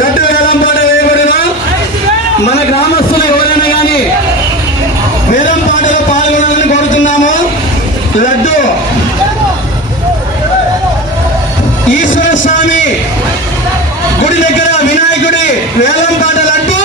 లడ్డు వేలంపాట వేయబడిన మన గ్రామస్తులు ఎవరైనా కానీ వేలంపాటలో పాల్గొనాలని కోరుతున్నాము. లడ్డు. ఈశ్వర స్వామి గుడి దగ్గర వినాయకుడి వేలంపాట లడ్డు.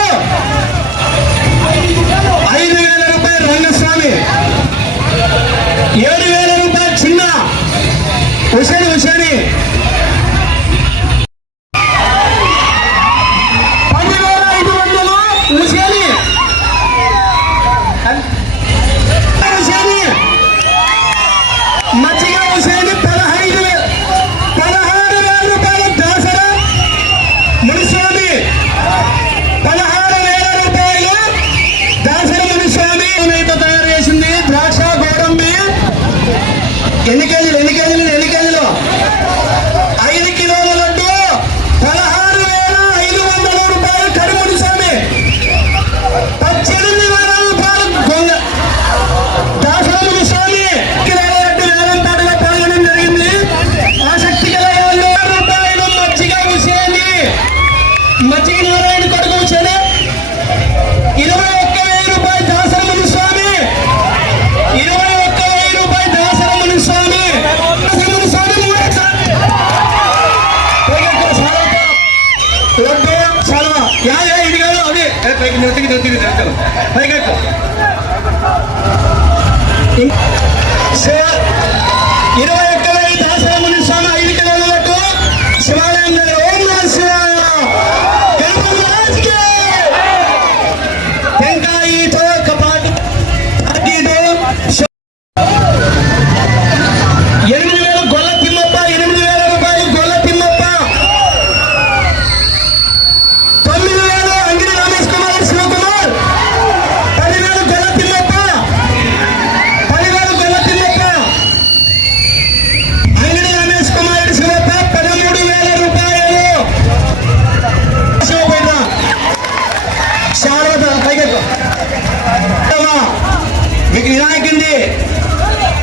ఎన్నికలు ఎన్నికలు ఎన్నికలు. ఐదు కిలోల లడ్డు పదహారు వేల ఐదు వందల రూపాయలు కడుముడి స్వామి. పద్దెనిమిది వేల రూపాయలు గొంగ. స్వామి కిలోల లడ్డు వేలంపాటలో పాల్గొనడం జరిగింది. ఆసక్తి గల రూపాయలు మజ్జిగ విషయాన్ని మజ్జిగ ಹೇಗೆ ನೀವು ತೆಗೆದು ತೆಗೆದು ಹೇಳ್ತಲ್ಲ ಹೇಗೆ ಇರುವ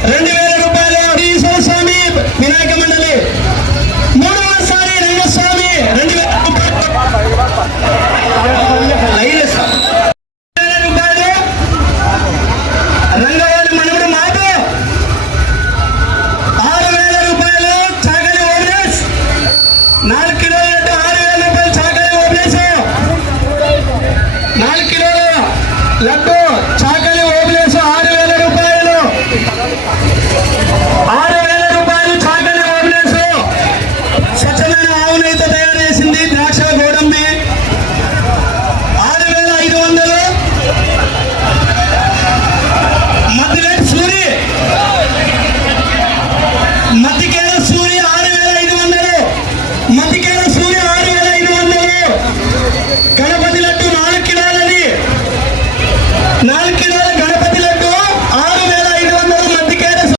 రెండు వేల రూపాయలు ఈశ్వర స్వామి వినాయక